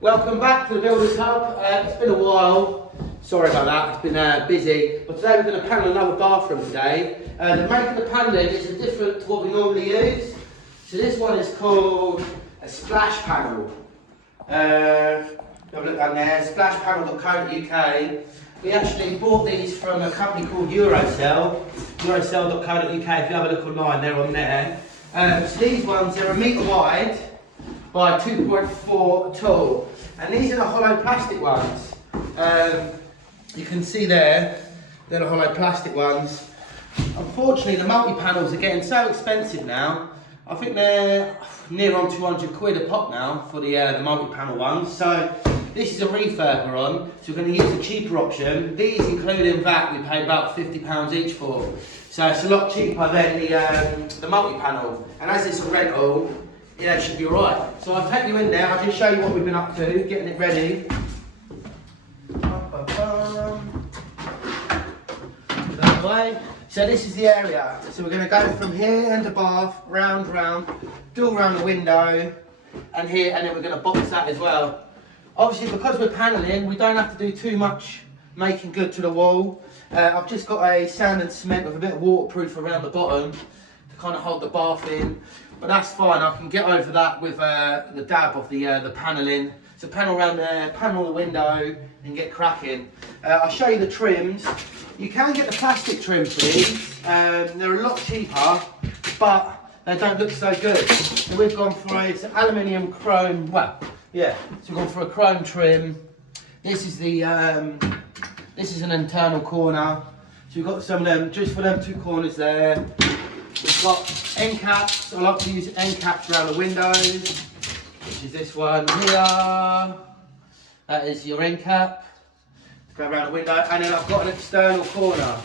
Welcome back to the Builders Hub. It's been a while, sorry about that, it's been busy, but today we're going to panel another bathroom today. The make of the panelling is different to what we normally use. So this one is called a splash panel. Have a look down there, splashpanel.co.uk. We actually bought these from a company called Eurocell, eurocell.co.uk. If you have a look online, they're on there. So these ones, they're 1 metre wide by 2.4 tall, and these are the hollow plastic ones. You can see there, they're the hollow plastic ones. Unfortunately, the multi-panels are getting so expensive now. I think they're near on 200 quid a pop now for the multi-panel ones. So this is a refurb we're on, so we're going to use a cheaper option. These, including VAT, we paid about £50 each for. So it's a lot cheaper than the multi-panel. And as it's a rental, yeah, it should be alright. So I'll take you in there, I'll just show you what we've been up to, getting it ready. That way. So this is the area. So we're going to go from here and the bath, round, do all around the window, and here, and then we're going to box that as well. Obviously, because we're panelling, we don't have to do too much making good to the wall. I've just got a sand and cement with a bit of waterproof around the bottom to kind of hold the bath in. But that's fine, I can get over that with the dab of the panelling. So panel around there, panel the window, and get cracking. I'll show you the trims. You can get the plastic trim for these. They're a lot cheaper, but they don't look so good. So we've gone for it's aluminium chrome, well, yeah. So we've gone for a chrome trim. This is the, this is an internal corner. So we've got some of them, just for them two corners there. We've got end caps. I like to use end caps around the windows, which is this one here. That is your end cap to go around the window, and then I've got an external corner.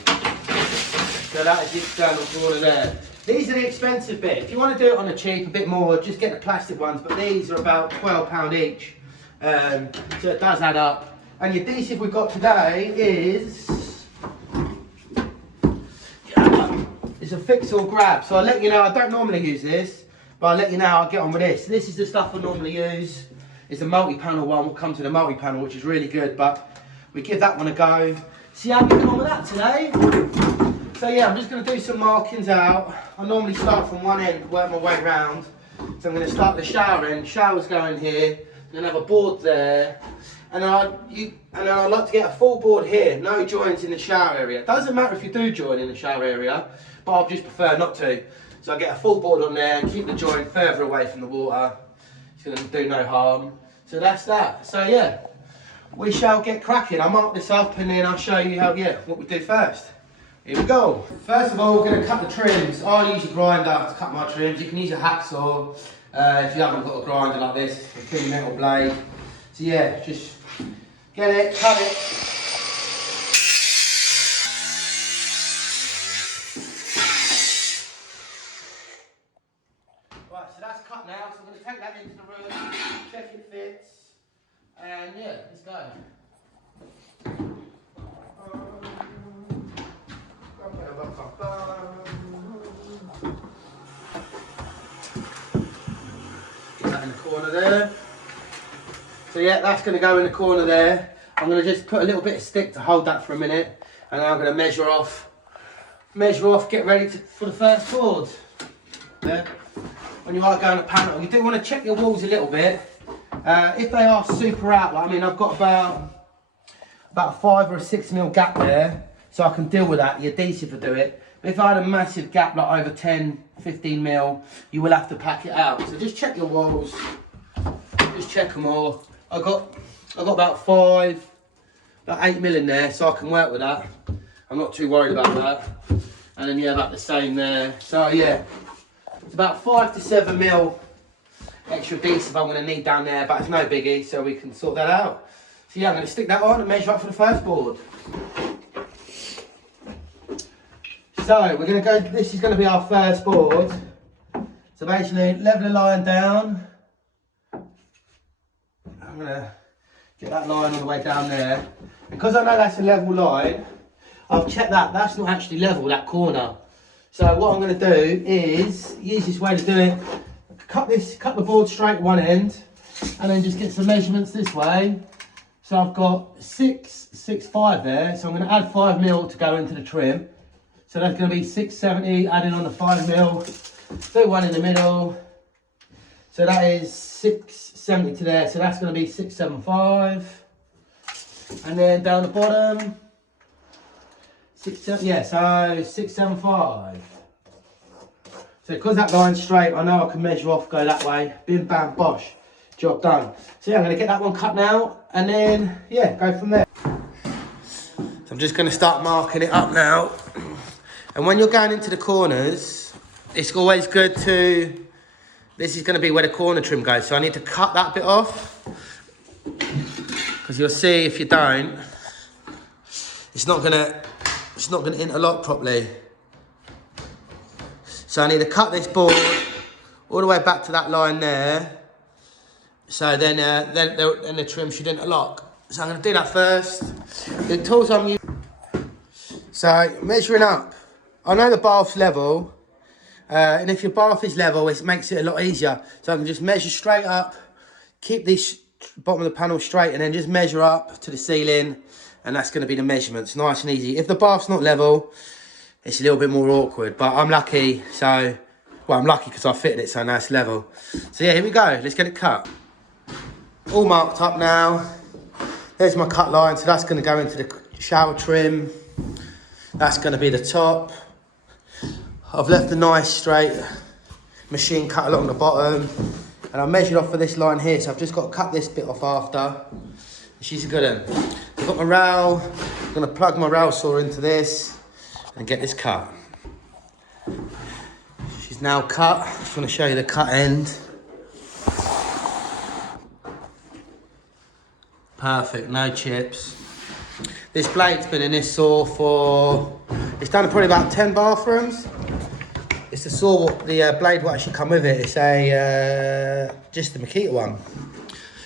So that is the external corner there. These are the expensive bit. If you want to do it on a cheap, a bit more, just get the plastic ones. But these are about £12 each, so it does add up. And your adhesive we've got today is. It's a fix or grab, so I'll let you know. I don't normally use this, but I'll let you know I'll get on with this. This is the stuff I normally use. It's a multi-panel one. We'll come to the multi-panel, which is really good, but we give that one a go. See how we get on with that today. So yeah, I'm just going to do some markings out. I normally start from one end, work my way around. So I'm going to start the shower end. Shower's going here. I'm going to have a board there. And then I'd like to get a full board here, no joints in the shower area. It doesn't matter if you do join in the shower area, but I just prefer not to. So I get a full board on there, keep the joint further away from the water. It's going to do no harm. So that's that. So yeah, we shall get cracking. I'll mark this up and then I'll show you how, yeah, what we do first. Here we go. First of all, we're going to cut the trims. I use a grinder to cut my trims. You can use a hacksaw if you haven't got a grinder like this, a thin metal blade. So yeah, just get it, cut it. Right, so that's cut now, so I'm going to take that into the room, check it fits, and yeah, let's go. Get that in the corner there. So yeah, that's going to go in the corner there. I'm going to just put a little bit of stick to hold that for a minute, and then I'm going to measure off, get ready for the first board. There. When you are going to panel, you do want to check your walls a little bit. If they are super out, like, I mean, I've got about a 5 or a 6 mil gap there, so I can deal with that. The adhesive will do it. But if I had a massive gap, like over 10, 15 mil, you will have to pack it out. So just check your walls. Just check them all. I've got about 8 mil in there, so I can work with that. I'm not too worried about that. And then yeah, about the same there. So yeah, it's about 5 to 7 mil extra adhesive I'm going to need down there, but it's no biggie, so we can sort that out. So yeah, I'm going to stick that on and measure up for the first board. So we're going to go, this is going to be our first board. So basically, level the line down. I'm going to get that line all the way down there. Because I know that's a level line, I've checked that, that's not actually level, that corner. So what I'm going to do is, use this way to do it, cut the board straight one end, And then just get some measurements this way. So I've got 665 there. So I'm going to add 5mm to go into the trim. So that's going to be 670, adding on the 5mm. Do one in the middle. So that is 670 to there. So that's going to be 675. And then down the bottom, 670, yeah, so 675. So because that line's straight, I know I can measure off, go that way. Bim, bam, bosh. Job done. So yeah, I'm going to get that one cut now. And then, yeah, go from there. So I'm just going to start marking it up now. And when you're going into the corners, it's always good to, this is going to be where the corner trim goes. So I need to cut that bit off. Because you'll see if you don't, it's not gonna interlock properly. So I need to cut this board all the way back to that line there. So then the trim should interlock. So I'm gonna do that first. The tools I'm using. So measuring up. I know the bath's level, and if your bath is level, it makes it a lot easier. So I can just measure straight up, keep this bottom of the panel straight, and then just measure up to the ceiling, and that's going to be the measurements. Nice and easy. If the bath's not level, it's a little bit more awkward, but I'm lucky. So, well, I'm lucky because I fitted it so now it's level. So yeah, here we go. Let's get it cut. All marked up now. There's my cut line. So that's going to go into the shower trim. That's going to be the top. I've left a nice straight machine cut along the bottom. And I measured off for this line here, so I've just got to cut this bit off after. She's a good one. I've got my rail. I'm going to plug my rail saw into this and get this cut. She's now cut. Just want to show you the cut end. Perfect, no chips. This blade's been in this saw for, it's done probably about 10 bathrooms. It's the saw, the blade will actually come with it. It's a, just the Makita one.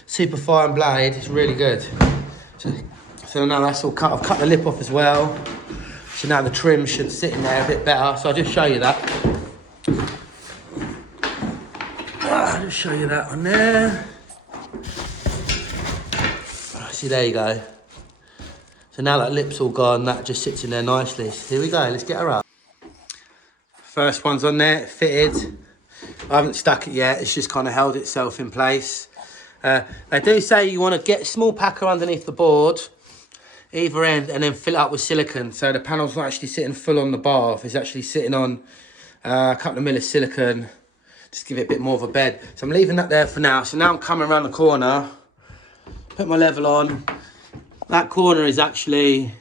Super fine blade, it's really good. So now that's all cut. I've cut the lip off as well. So now the trim should sit in there a bit better. So I'll just show you that. I'll just show you that on there. See, there you go. So now that lip's all gone, that just sits in there nicely. So here we go, let's get her up. First one's on there, fitted. I haven't stuck it yet, it's just kind of held itself in place. They do say you want to get a small packer underneath the board, either end, and then fill it up with silicone. So the panel's not actually sitting full on the bath, it's actually sitting on a couple of mil of silicone. Just give it a bit more of a bed. So I'm leaving that there for now. So now I'm coming around the corner, put my level on. That corner is actually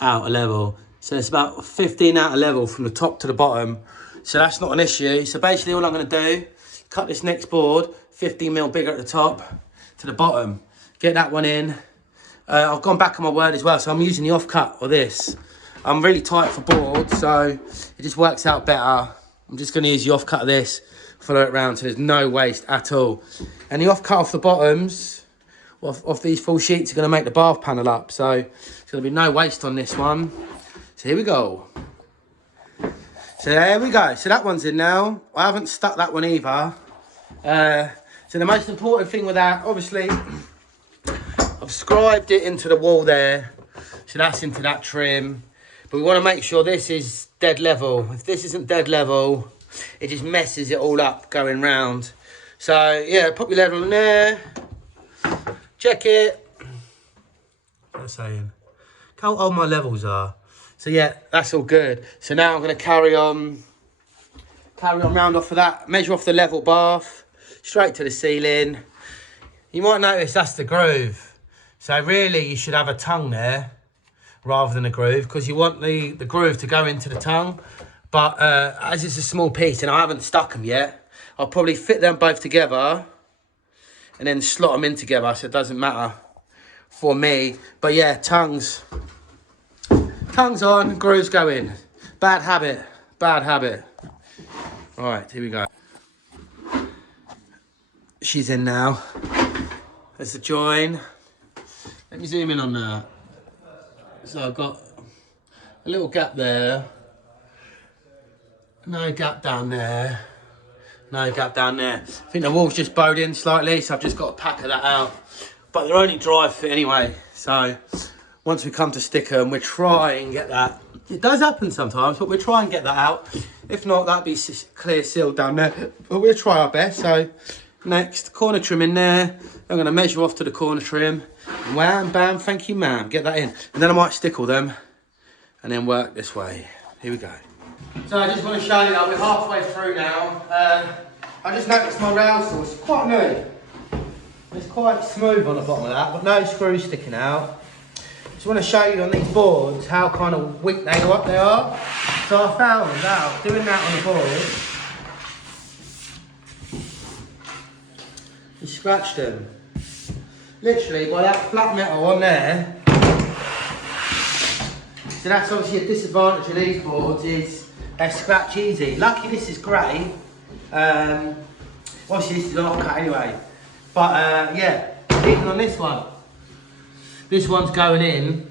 out of level. So it's about 15 out of level from the top to the bottom. So that's not an issue. So basically all I'm going to do, cut this next board, 15mm bigger at the top to the bottom. Get that one in. I've gone back on my word as well. So I'm using the offcut or this. I'm really tight for board, so it just works out better. I'm just going to use the offcut of this, follow it around so there's no waste at all. And the offcut off the bottoms, off these full sheets, are going to make the bath panel up. So there's going to be no waste on this one. So here we go. So there we go. So that one's in now. I haven't stuck that one either. So the most important thing with that, obviously, I've scribed it into the wall there. So that's into that trim. But we want to make sure this is dead level. If this isn't dead level, it just messes it all up going round. So yeah, put your level in there. Check it. What's that saying? How old my levels are. So yeah, that's all good. So now I'm going to carry on round off of that. Measure off the level bath, straight to the ceiling. You might notice that's the groove. So really you should have a tongue there rather than a groove, because you want the groove to go into the tongue. But as it's a small piece and I haven't stuck them yet, I'll probably fit them both together and then slot them in together, so it doesn't matter for me. But yeah, tongues on, grooves go in. Bad habit, bad habit. All right, here we go. She's in now. There's the join. Let me zoom in on that. So I've got a little gap there. No gap down there. No gap down there. I think the wall's just bowed in slightly, so I've just got to pack that out. But they're only dry fit anyway, so once we come to stick them, we'll try and get that. It does happen sometimes, but we'll try and get that out. If not, that'd be clear sealed down there. But we'll try our best. So next, corner trim in there. I'm going to measure off to the corner trim. Wham, bam, thank you, ma'am. Get that in. And then I might stickle them and then work this way. Here we go. So I just want to show you that we're halfway through now. I just noticed my rail saw is quite new. It's quite smooth on the bottom of that, but no screws sticking out. Just want to show you on these boards how kind of weak they are. So I found out doing that on the board, you scratch them. Literally by that flat metal on there. So that's obviously a disadvantage of these boards is they scratch easy. Lucky this is grey. Obviously this is an offcut anyway. But yeah, even on this one. This one's going in.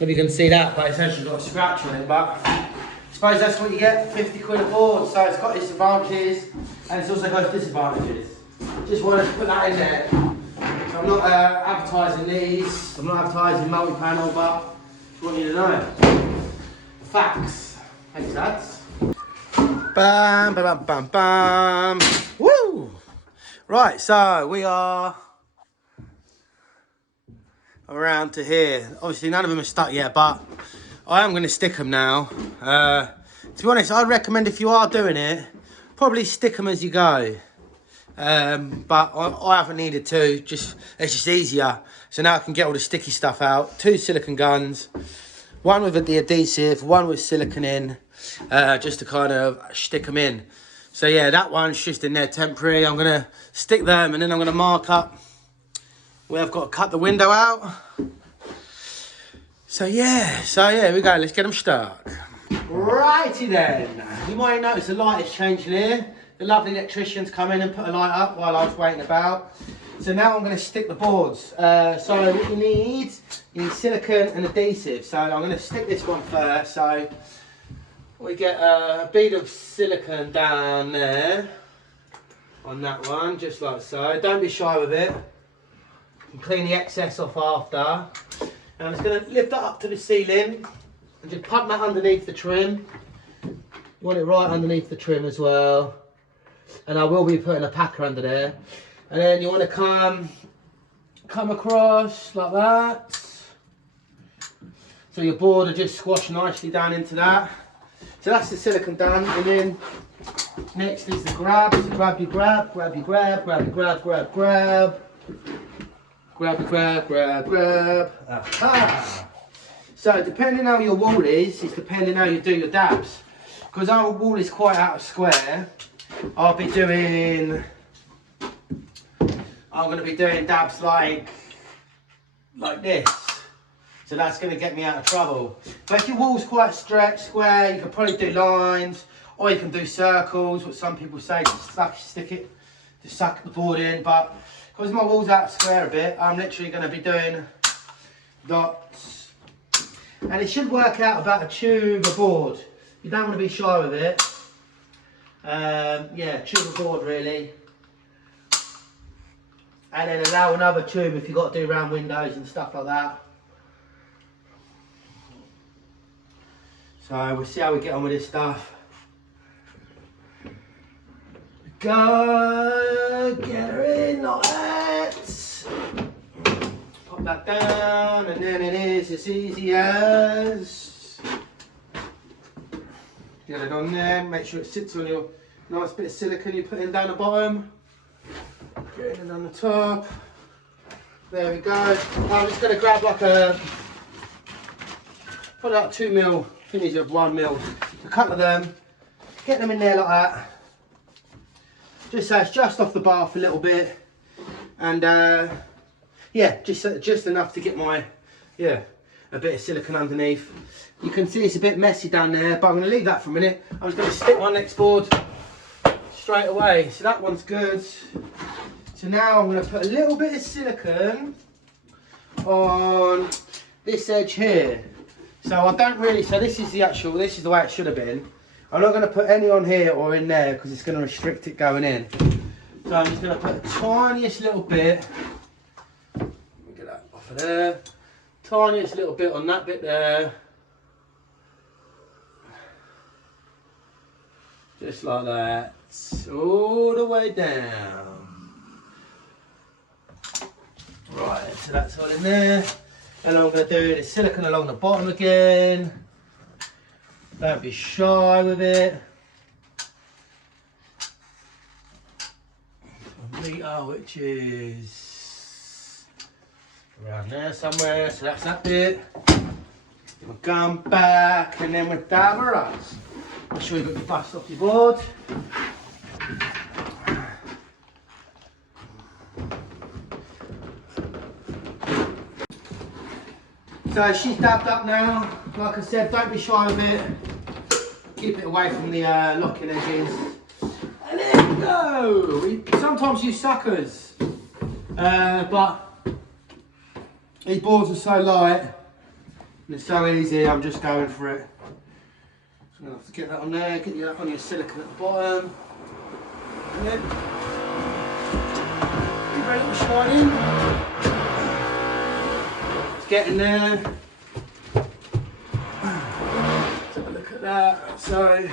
If you can see that, but it's actually got a scratch on it. But I suppose that's what you get, 50 quid a board. So it's got its advantages and it's also got its disadvantages. Just wanted to put that in there. So I'm not advertising these. I'm not advertising multi-panel, but I want you to know. Facts. Thanks, lads. Bam, bam, bam, bam, bam. Woo! Right, so we are around to here. Obviously, none of them are stuck yet, but I am going to stick them now. To be honest, I'd recommend if you are doing it, probably stick them as you go. But I haven't needed to. It's just easier. So now I can get all the sticky stuff out. 2 silicone guns, one with the adhesive, one with silicone in, just to kind of stick them in. So yeah, that one's just in there temporary. I'm gonna stick them and then I'm gonna mark up where I've got to cut the window out. So yeah, here we go. Let's get them stuck. Righty then. You might notice the light is changing here. The lovely electrician's come in and put a light up while I was waiting about. So now I'm going to stick the boards. So what you need silicone and adhesive. So I'm going to stick this one first. So we get a bead of silicone down there on that one, just like so. Don't be shy with it. You can clean the excess off after. And I'm just going to lift that up to the ceiling and just pump that underneath the trim. You want it right underneath the trim as well. And I will be putting a packer under there. And then you want to come across like that. So your board will just squash nicely down into that. So that's the silicone done. And then next is the grab. So grab your grab, grab your grab, grab your grab, grab, grab. Grab your grab, grab, grab. Aha! So depending how your wall is depending how you do your dabs. Because our wall is quite out of square, I'm going to be doing dabs like this. So that's going to get me out of trouble. But if your wall's quite stretched, square, you can probably do lines, or you can do circles, what some people say, just suck the board in. But because my wall's out of square a bit, I'm literally going to be doing dots. And it should work out about a tube a board. You don't want to be shy with it. Yeah, tube a board really. And then allow another tube if you've got to do round windows and stuff like that. So we'll see how we get on with this stuff. Go, get her in like that. Pop that down and then it is as easy as get it on there, make sure it sits on your nice bit of silicone you put in down the bottom. Get it on the top. There we go. I'm just going to grab like probably like 2 mil finish of 1 mil. A couple of them, get them in there like that. Just so it's just off the bath a little bit, and yeah, just enough to get my a bit of silicone underneath. You can see it's a bit messy down there, but I'm going to leave that for a minute. I'm just going to stick my next board straight away. So that one's good. So now I'm going to put a little bit of silicone on this edge here. So I don't really, so this is the way it should have been. I'm not going to put any on here or in there because it's going to restrict it going in. So I'm just going to put the tiniest little bit. Let me get that off of there. Tiniest little bit on that bit there. Just like that. All the way down. Right, so that's all in there. And I'm going to do the silicone along the bottom again. Don't be shy with it. A metre, which is around there somewhere. So that's that bit. We're going back and then we're down the ruts. Make sure you've got your bust off your board. So she's dabbed up now. Like I said, don't be shy with it. Keep it away from the locking edges. And there we go. We sometimes use suckers, but these boards are so light and it's so easy. I'm just going for it. So I'm gonna have to get that on there. Get that on your silicone at the bottom. And then give it a little shining. Getting there. Let's have a look at that. So,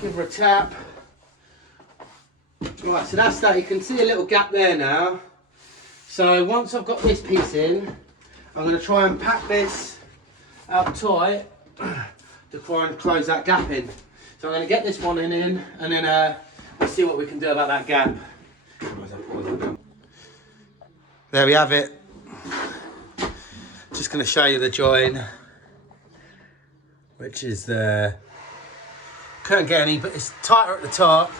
give her a tap. Right, so that's that. You can see a little gap there now. So once I've got this piece in, I'm going to try and pack this out tight to try and close that gap in. So I'm going to get this one in and then we'll see what we can do about that gap. There we have it. Just going to show you the join, which is the, couldn't get any, but it's tighter at the top.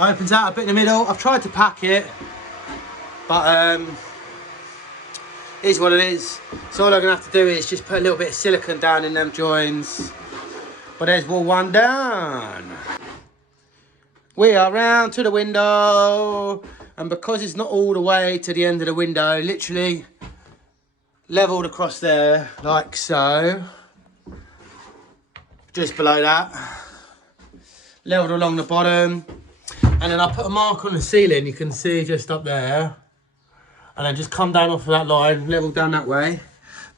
Opens out a bit in the middle. I've tried to pack it, but it is what it is. So all I'm going to have to do is just put a little bit of silicone down in them joins. But there's wall one down. We are round to the window. And because it's not all the way to the end of the window, literally levelled across there, like so. Just below that. Levelled along the bottom. And then I put a mark on the ceiling, you can see just up there. And then just come down off of that line, level down that way.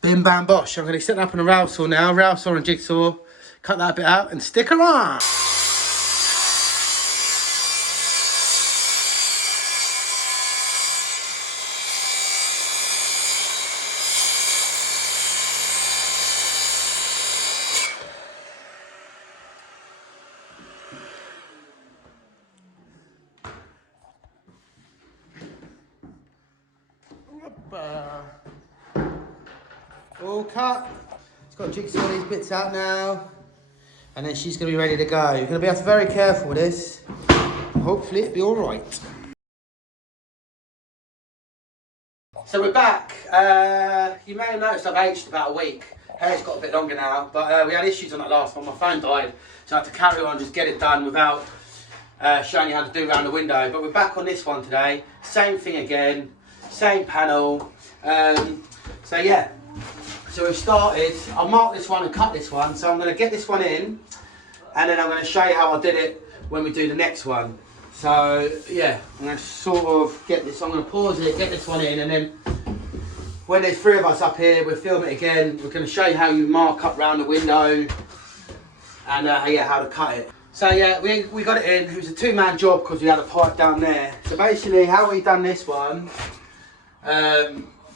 Bim bam bosh. I'm going to set that up on a rail saw now, rail saw and jigsaw. Cut that bit out and stick her on. All cut. It's got jigsaw these bits out now. And then she's going to be ready to go. You're going to be very careful with this. Hopefully it'll be alright. So we're back. You may have noticed I've aged about a week. Hair's got a bit longer now. But we had issues on that last one. My phone died. So I had to carry on, just get it done without showing you how to do around the window. But we're back on this one today. Same thing again. Same panel. So yeah. So we've started, I'll mark this one and cut this one, so I'm going to get this one in and then I'm going to show you how I did it when we do the next one. So yeah, I'm going to sort of get this, I'm going to pause it, get this one in, and then when there's three of us up here, we'll film it again. We're going to show you how you mark up round the window and yeah, how to cut it. So yeah, we got it in. It was a two-man job because we had a pipe down there. So basically how we done this one,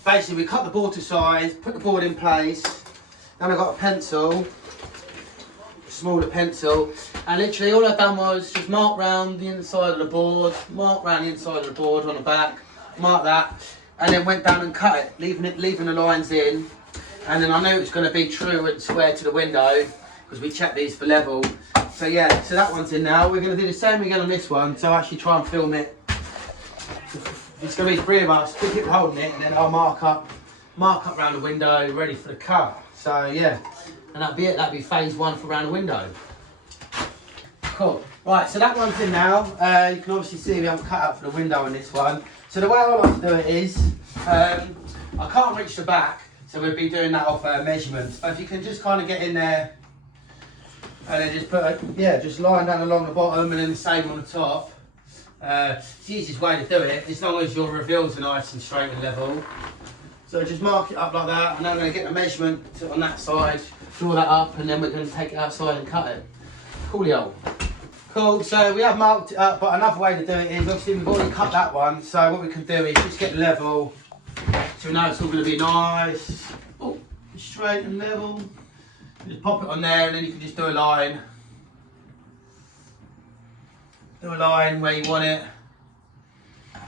basically we cut the board to size, put the board in place, then I got a pencil, a smaller pencil, and literally all I've done was just mark round the inside of the board, mark round the inside of the board on the back, mark that, and then went down and cut it, leaving the lines in, and then I knew it was going to be true and square to the window, because we checked these for level. So yeah, so that one's in now. We're going to do the same again on this one, so I'll actually try and film it. It's going to be three of us, we keep holding it, and then I'll mark up around the window, ready for the cut. So yeah, and that'll be it. That'll be phase one for around the window. Cool. Right, so that one's in now. You can obviously see we haven't cut out for the window on this one. So the way I like to do it is, I can't reach the back, So we'll be doing that off measurements. But if you can just kind of get in there and then just put, just line down along the bottom and then the same on the top. It's the easiest way to do it, as long as your reveals are nice and straight and level. So just mark it up like that, and then I'm going to get the measurement on that side, draw that up, and then we're going to take it outside and cut it. Coolio. Cool, so we have marked it up, but another way to do it is, obviously we've already cut that one, so what we can do is just get level, so we know it's all going to be nice, straight and level. Just pop it on there, and then you can just do a line. Do a line where you want it.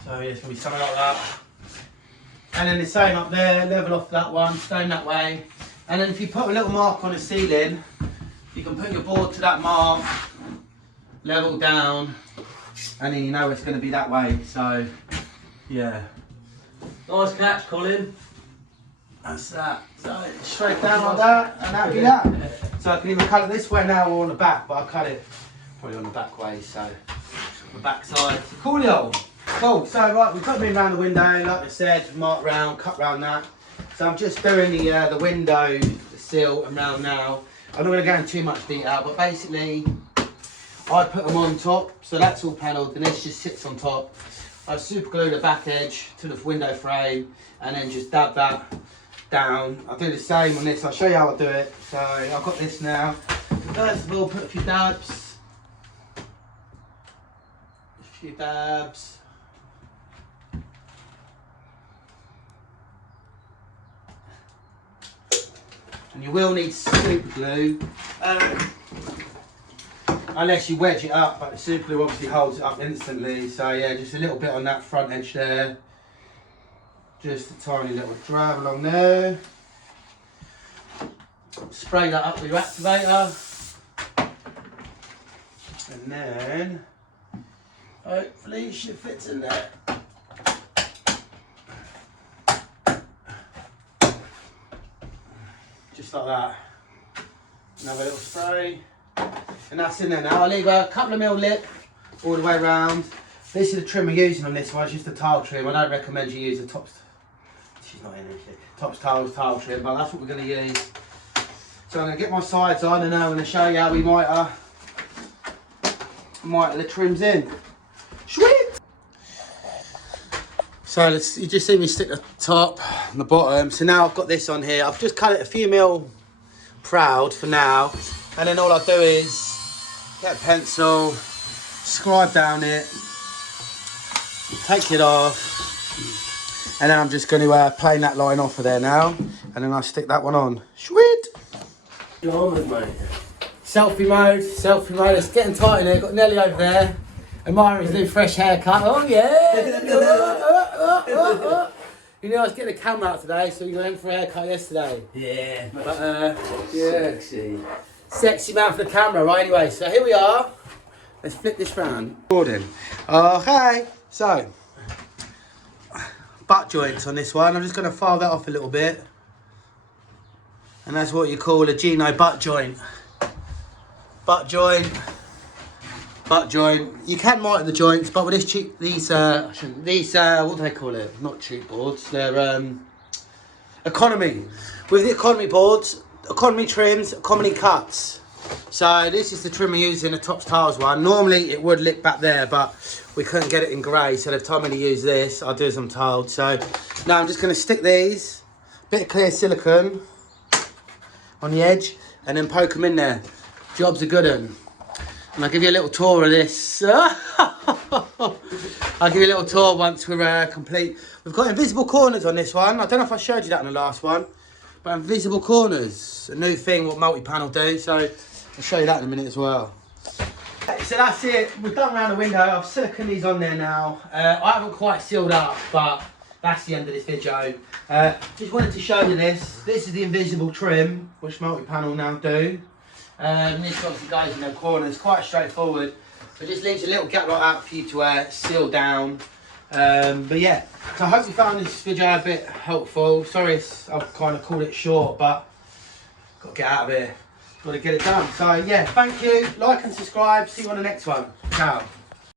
So yeah, it's going to be something like that. And then the same up there, level off that one, stone that way. And then if you put a little mark on the ceiling, you can put your board to that mark, level down, and then you know it's going to be that way. So yeah. Nice catch, Colin. That's that. So straight down like that, and that'll be that. So I can either cut it this way now or on the back, but I'll cut it probably on the back way, so the back side. Coolio. Cool, so right, we've got them in around the window, like I said, mark round, cut round that. So I'm just doing the window, the sill and round now. I'm not going to go into too much detail, but basically I put them on top, so that's all panelled, and this just sits on top. I super glue the back edge to the window frame and then just dab that down. I'll do the same on this, I'll show you how I do it. So I've got this now. First of all, put a few dabs. And you will need super glue, unless you wedge it up, but the super glue obviously holds it up instantly. So yeah, just a little bit on that front edge there. Just a tiny little dab along there. Spray that up with your activator. And then, hopefully it should fit in there. Just like that. Another little spray. And that's in there now. I'll leave a couple of mil lip all the way around. This is the trim we're using on this one, it's just a tile trim. I don't recommend you use a tops. She's not in here, tops tile trim, but that's what we're going to use. So I'm going to get my sides on and I'm going to show you how we mitre the trims in. Sweet! So you just see me stick the top and the bottom. So now I've got this on here. I've just cut it a few mil proud for now. And then all I do is get a pencil, scribe down it, take it off. And then I'm just going to plane that line off of there now. And then I'll stick that one on. Sweet! Selfie mode. It's getting tight in here. Got Nelly over there. Amari's new fresh haircut. Oh yeah! You know, I was getting the camera out today, so you went for a haircut yesterday. Yeah. But yeah. Sexy man for the camera, right? Anyway, so here we are. Let's flip this round. Gordon. Okay, so butt joints on this one. I'm just going to file that off a little bit. And that's what you call a Gino butt joint. Butt joint. You can mitre the joints, but with these what do they call it? Not cheap boards. They're economy. With the economy boards, economy trims, economy cuts. So this is the trim we're using, the Tops Tiles one. Normally it would lick back there, but we couldn't get it in grey, so they've told me to use this. I'll do as I'm told. So now I'm just going to stick these, bit of clear silicone on the edge, and then poke them in there. Job's a good one. And I'll give you a little tour of this. I'll give you a little tour once we're complete. We've got invisible corners on this one. I don't know if I showed you that in the last one, but invisible corners, a new thing what multi-panel do. So I'll show you that in a minute as well. So that's it. We've done around the window. I've siliconed these on there now. I haven't quite sealed up, but that's the end of this video. Just wanted to show you this. This is the invisible trim, which multi-panel now do. This obviously goes in the corners, quite straightforward. But just leaves a little gap like that for you to seal down. But yeah, so I hope you found this video a bit helpful. Sorry I've kind of called it short, but got to get out of here. Got to get it done. So yeah, thank you. Like and subscribe. See you on the next one. Ciao.